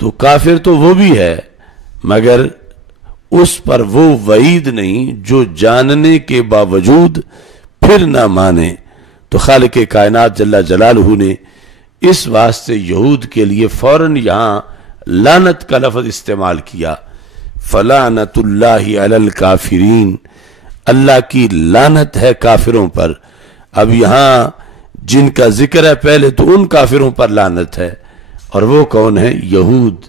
تو کافر تو وہ بھی ہے مگر اس پر وہ وعید نہیں جو جاننے کے باوجود پھر نہ مانے۔ تو خالق کائنات جل جلالہ نے اس واسطے یہود کے لیے فوراً یہاں لعنت کا لفظ استعمال کیا، فلعنت اللہ علی الکافرین، اللہ کی لعنت ہے کافروں پر۔ اب یہاں جن کا ذکر ہے پہلے تو ان کافروں پر لعنت ہے، اور وہ کون ہے؟ یہود،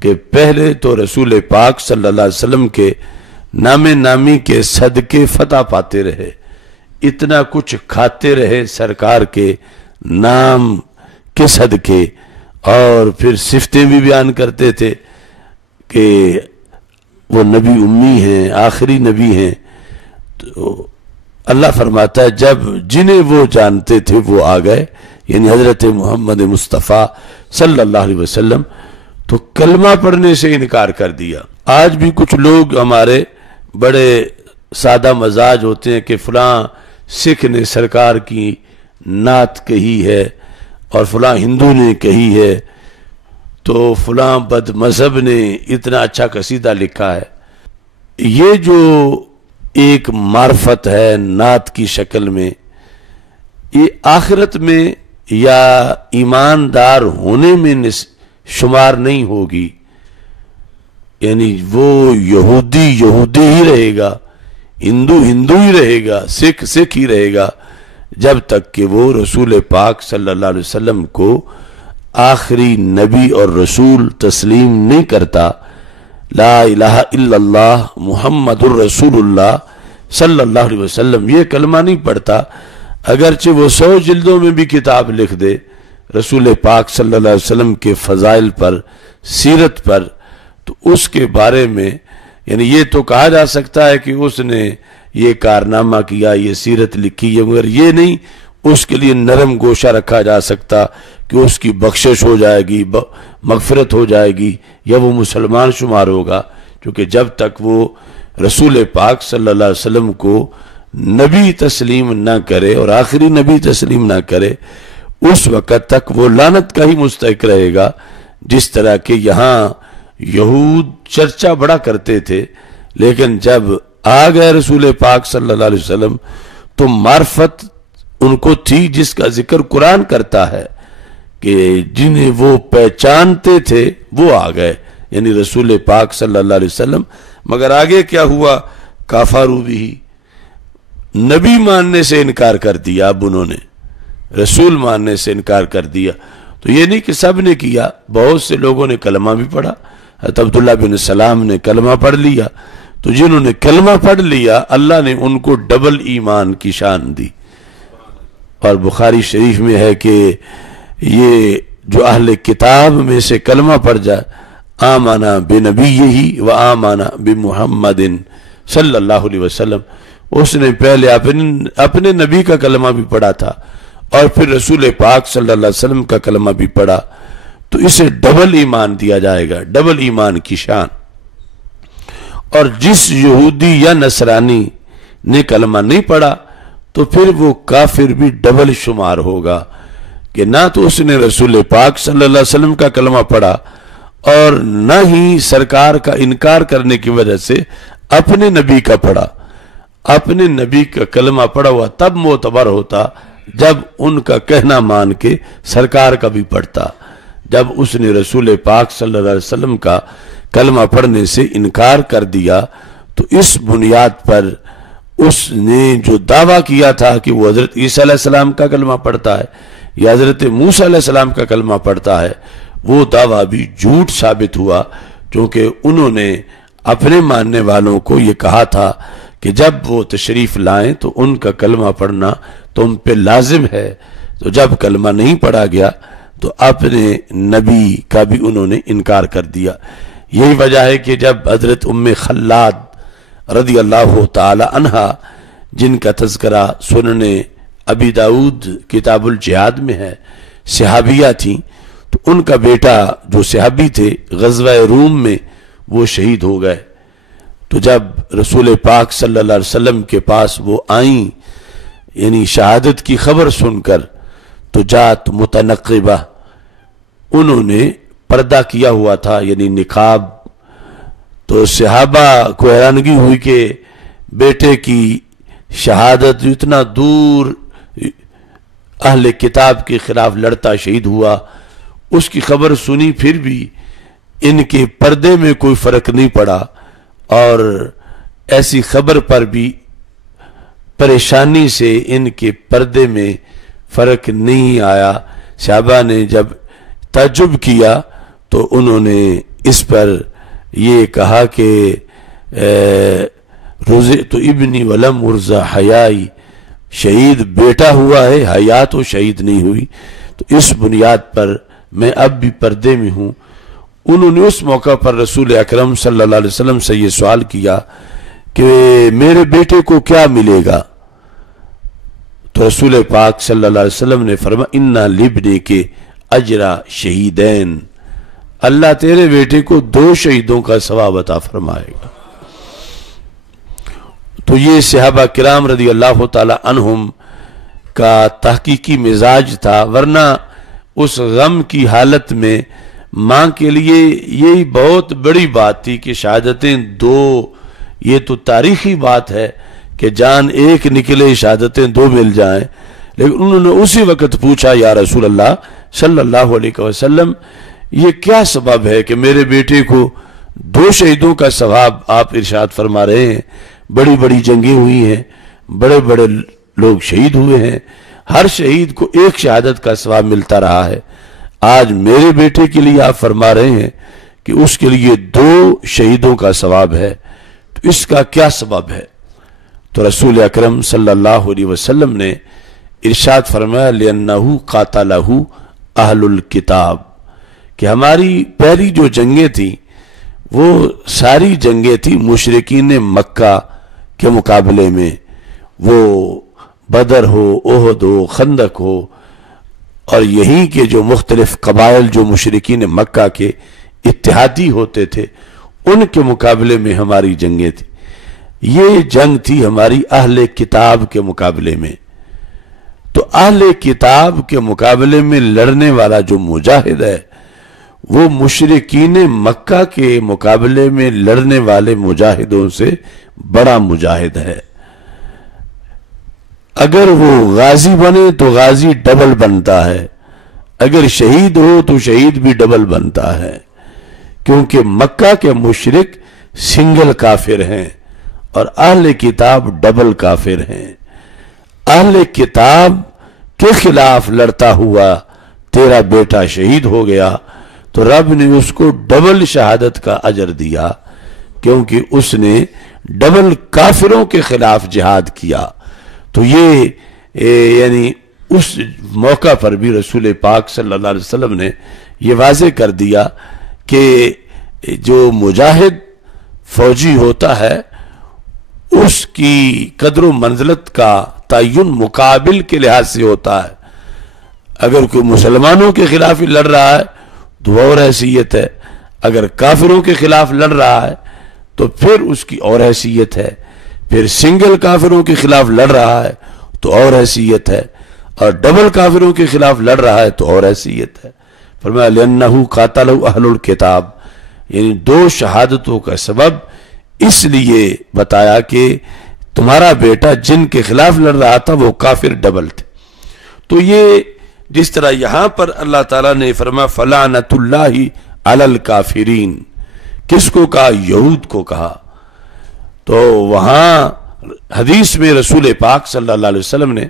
کہ پہلے تو رسول پاک صلی اللہ علیہ وسلم کے نام نامی کے صدقے فتح پاتے رہے، اتنا کچھ کھاتے رہے سرکار کے نام کے صدقے، اور پھر صفتیں بھی بیان کرتے تھے کہ وہ نبی امی ہیں، آخری نبی ہیں۔ تو اللہ فرماتا ہے جب جنہیں وہ جانتے تھے وہ آ گئے، یعنی حضرت محمد مصطفیٰ صلی اللہ علیہ وسلم، تو کلمہ پڑھنے سے انکار کر دیا۔ آج بھی کچھ لوگ ہمارے بڑے سادہ مزاج ہوتے ہیں کہ فلاں سکھ نے سرکار کی نعت کہی ہے اور فلاں ہندو نے کہی ہے، تو فلاں بد مذہب نے اتنا اچھا قصیدہ لکھا ہے۔ یہ جو ایک معرفت ہے نعت کی شکل میں، یہ آخرت میں یا ایماندار ہونے میں شمار نہیں ہوگی، یعنی وہ یہودی یہودی ہی رہے گا، ہندو ہندو ہی رہے گا، سکھ سکھ ہی رہے گا، جب تک کہ وہ رسول پاک صلی اللہ علیہ وسلم کو آخری نبی اور رسول تسلیم نہیں کرتا، لا الہ الا اللہ محمد الرسول اللہ صلی اللہ علیہ وسلم یہ کلمہ نہیں پڑھتا، اگرچہ وہ 100 جلدوں میں بھی کتاب لکھ دے رسول پاک صلی اللہ علیہ وسلم کے فضائل پر، سیرت پر، تو اس کے بارے میں یعنی یہ تو کہا جا سکتا ہے کہ اس نے یہ کارنامہ کیا، یہ سیرت لکھی ہے، مگر یہ نہیں اس کے لیے نرم گوشہ رکھا جا سکتا کہ اس کی بخشش ہو جائے گی، مغفرت ہو جائے گی، یا وہ مسلمان شمار ہوگا، کیونکہ جب تک وہ رسول پاک صلی اللہ علیہ وسلم کو نبی تسلیم نہ کرے اور آخری نبی تسلیم نہ کرے، اس وقت تک وہ لعنت کا ہی مستحق رہے گا۔ جس طرح کہ یہاں یہود چرچا بڑا کرتے تھے، لیکن جب آ گئے رسول پاک صلی اللہ علیہ وسلم تو معرفت ان کو تھی، جس کا ذکر قرآن کرتا ہے کہ جنہیں وہ پہچانتے تھے وہ آ گئے، یعنی رسول پاک صلی اللہ علیہ وسلم۔ مگر آگے کیا ہوا؟ کافروا بھی، نبی ماننے سے انکار کر دیا، اب انہوں نے رسول ماننے سے انکار کر دیا۔ تو یہ نہیں کہ سب نے کیا، بہت سے لوگوں نے کلمہ بھی پڑھا، حضرت عبداللہ بن سلام نے کلمہ پڑھ لیا، تو جنہوں نے کلمہ پڑھ لیا اللہ نے ان کو ڈبل ایمان کی شان دی۔ اور بخاری شریف میں ہے کہ یہ جو اہل کتاب میں سے کلمہ پڑھ جائے، آمنا بنبیہ و آمنا بمحمد صلی اللہ علیہ وسلم، اس نے پہلے اپنے نبی کا کلمہ بھی پڑھا تھا اور پھر رسول پاک صلی اللہ علیہ وسلم کا کلمہ بھی پڑھا، تو اسے ڈبل ایمان دیا جائے گا، ڈبل ایمان کی شان۔ اور جس یہودی یا نصرانی نے کلمہ نہیں پڑھا تو پھر وہ کافر بھی ڈبل شمار ہوگا، کہ نہ تو اس نے رسول پاک صلی اللہ علیہ وسلم کا کلمہ پڑھا اور نہ ہی سرکار کا انکار کرنے کی وجہ سے اپنے نبی کا پڑھا۔ اپنے نبی کا کلمہ پڑھا ہوا تب معتبر ہوتا جب ان کا کہنا مان کے سرکار کا بھی پڑھتا۔ جب اس نے رسول پاک صلی اللہ علیہ وسلم کا کلمہ پڑھنے سے انکار کر دیا تو اس بنیاد پر اس نے جو دعویٰ کیا تھا کہ وہ حضرت عیسیٰ علیہ السلام کا کلمہ پڑھتا ہے یا حضرت موسیٰ علیہ السلام کا کلمہ پڑھتا ہے، وہ دعویٰ بھی جھوٹ ثابت ہوا، کیونکہ انہوں نے اپنے ماننے والوں کو یہ کہا تھا کہ جب وہ تشریف لائیں تو ان کا کلمہ پڑھنا تم پہ لازم ہے۔ تو جب کلمہ نہیں پڑھا گیا تو اپنے نبی کا بھی انہوں نے انکار کر دیا۔ یہی وجہ ہے کہ جب حضرت ام خلاد رضی اللہ تعالی عنہا، جن کا تذکرہ سنن ابی داؤد کتاب الجہاد میں ہے، صحابیہ تھیں، تو ان کا بیٹا جو صحابی تھے غزوہ روم میں وہ شہید ہو گئے۔ تو جب رسول پاک صلی اللہ علیہ وسلم کے پاس وہ آئیں، یعنی شہادت کی خبر سن کر، تو جات متنقبہ، انہوں نے پردہ کیا ہوا تھا یعنی نقاب، تو صحابہ کو حیرانگی ہوئی کہ بیٹے کی شہادت جو اتنا دور اہل کتاب کے خلاف لڑتا شہید ہوا، اس کی خبر سنی، پھر بھی ان کے پردے میں کوئی فرق نہیں پڑا، اور ایسی خبر پر بھی پریشانی سے ان کے پردے میں فرق نہیں آیا۔ صحابہ نے جب تعجب کیا تو انہوں نے اس پر یہ کہا کہ روزے تو ابنی ولم ارزا حیائی، شہید بیٹا ہوا ہے، حیات و شہید نہیں ہوئی، تو اس بنیاد پر میں اب بھی پردے میں ہوں۔ انہوں نے اس موقع پر رسول اکرم صلی اللہ علیہ وسلم سے یہ سوال کیا کہ میرے بیٹے کو کیا ملے گا؟ تو رسول پاک صلی اللہ علیہ وسلم نے فرمایا اِنَّ لِبْنِكَ اجرا شہیدین، اللہ تیرے بیٹے کو 2 شہیدوں کا ثواب عطا فرمائے گا۔ تو یہ صحابہ کرام رضی اللہ تعالی عنہم کا تحقیقی مزاج تھا، ورنہ اس غم کی حالت میں ماں کے لیے یہی بہت بڑی بات تھی کہ شہادتیں 2، یہ تو تاریخی بات ہے کہ جان ایک نکلے شہادتیں 2 مل جائیں، لیکن انہوں نے اسی وقت پوچھا یا رسول اللہ صلی اللہ علیہ وسلم یہ کیا سبب ہے کہ میرے بیٹے کو 2 شہیدوں کا ثواب آپ ارشاد فرما رہے ہیں؟ بڑی بڑی جنگیں ہوئی ہیں، بڑے بڑے لوگ شہید ہوئے ہیں، ہر شہید کو 1 شہادت کا ثواب ملتا رہا ہے، آج میرے بیٹے کے لیے آپ فرما رہے ہیں کہ اس کے لیے 2 شہیدوں کا ثواب ہے، تو اس کا کیا سبب ہے؟ تو رسول اکرم صلی اللہ علیہ وسلم نے ارشاد فرمایا لِأَنَّهُ قَاتَلَهُ أَهْلُ الْكِتَابِ، کہ ہماری پہلی جو جنگیں تھیں وہ ساری جنگیں تھیں مشرکین مکہ کے مقابلے میں، وہ بدر ہو، احد ہو، خندق ہو، اور یہیں کے جو مختلف قبائل جو مشرکین مکہ کے اتحادی ہوتے تھے ان کے مقابلے میں ہماری جنگیں تھیں۔ یہ جنگ تھی ہماری اہل کتاب کے مقابلے میں، تو اہل کتاب کے مقابلے میں لڑنے والا جو مجاہد ہے وہ مشرکین مکہ کے مقابلے میں لڑنے والے مجاہدوں سے بڑا مجاہد ہے۔ اگر وہ غازی بنے تو غازی ڈبل بنتا ہے، اگر شہید ہو تو شہید بھی ڈبل بنتا ہے، کیونکہ مکہ کے مشرک سنگل کافر ہیں اور اہل کتاب ڈبل کافر ہیں۔ اہل کتاب کے خلاف لڑتا ہوا تیرا بیٹا شہید ہو گیا تو رب نے اس کو ڈبل شہادت کا اجر دیا، کیونکہ اس نے ڈبل کافروں کے خلاف جہاد کیا۔ تو یہ یعنی اس موقع پر بھی رسول پاک صلی اللہ علیہ وسلم نے یہ واضح کر دیا کہ جو مجاہد فوجی ہوتا ہے اس کی قدر و منزلت کا تعین مقابل کے لحاظ سے ہوتا ہے۔ اگر کوئی مسلمانوں کے خلاف لڑ رہا ہے تو اور حیثیت ہے، اگر کافروں کے خلاف لڑ رہا ہے تو پھر اس کی اور حیثیت ہے، پھر سنگل کافروں کے خلاف لڑ رہا ہے تو اور حیثیت ہے، اور ڈبل کافروں کے خلاف لڑ رہا ہے تو اور حیثیت ہے۔ فرمایا لِأَنَّهُ قَاتَلَهُ أَهْلُ الْكِتَابِ، یعنی 2 شہادتوں کا سبب اس لیے بتایا کہ تمہارا بیٹا جن کے خلاف لڑ رہا تھا وہ کافر ڈبل تھے۔ تو یہ جس طرح یہاں پر اللہ تعالیٰ نے فرمایا فَلَعْنَةُ اللَّهِ عَلَى الْكَافِرِينَ، کس کو کہا؟ یہود کو کہا۔ تو وہاں حدیث میں رسول پاک صلی اللہ علیہ وسلم نے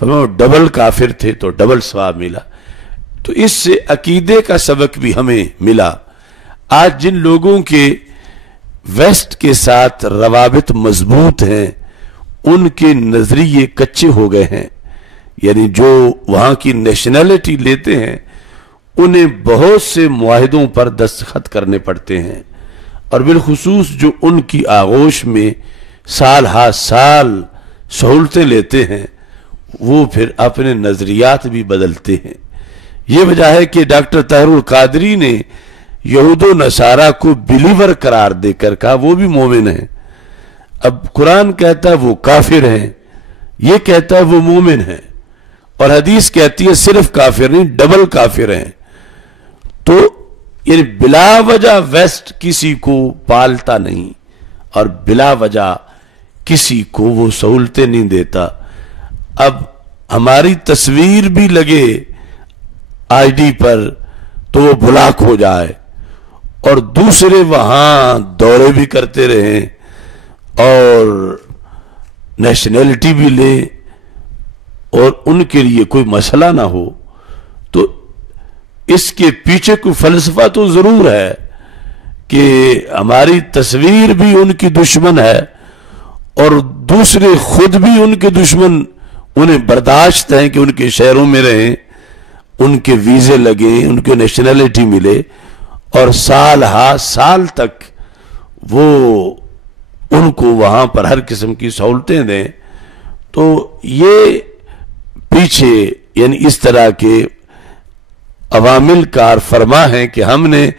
فرمایا ڈبل کافر تھے تو ڈبل ثواب ملا۔ تو اس سے عقیدے کا سبق بھی ہمیں ملا۔ آج جن لوگوں کے ویسٹ کے ساتھ روابط مضبوط ہیں ان کے نظریے کچے ہو گئے ہیں، یعنی جو وہاں کی نیشنلٹی لیتے ہیں انہیں بہت سے معاہدوں پر دستخط کرنے پڑتے ہیں، اور بالخصوص جو ان کی آغوش میں سال ہا سال سہولتیں لیتے ہیں وہ پھر اپنے نظریات بھی بدلتے ہیں۔ یہ وجہ ہے کہ ڈاکٹر طاہر القادری نے یہود و نصارہ کو بلیور قرار دے کر کہا وہ بھی مومن ہیں۔ اب قرآن کہتا ہے وہ کافر ہیں، یہ کہتا ہے وہ مومن ہیں، اور حدیث کہتی ہے صرف کافر نہیں ڈبل کافر ہیں۔ تو یعنی بلا وجہ ویسٹ کسی کو پالتا نہیں اور بلا وجہ کسی کو وہ سہولتیں نہیں دیتا. اب ہماری تصویر بھی لگے آئی ڈی پر تو وہ بلاک ہو جائے اور دوسرے وہاں دورے بھی کرتے رہیں اور نیشنلٹی بھی لیں اور ان کے لیے کوئی مسئلہ نہ ہو. تو اس کے پیچھے کوئی فلسفہ تو ضرور ہے کہ ہماری تصویر بھی ان کی دشمن ہے اور دوسرے خود بھی ان کے دشمن. انہیں برداشت ہے کہ ان کے شہروں میں رہیں, ان کے ویزے لگیں, ان کے نیشنلٹی ملے اور سال ہا سال تک وہ ان کو وہاں پر ہر قسم کی سہولتیں دیں. تو یہ پیچھے یعنی اس طرح کے عوامل کار فرما ہیں کہ ہم نے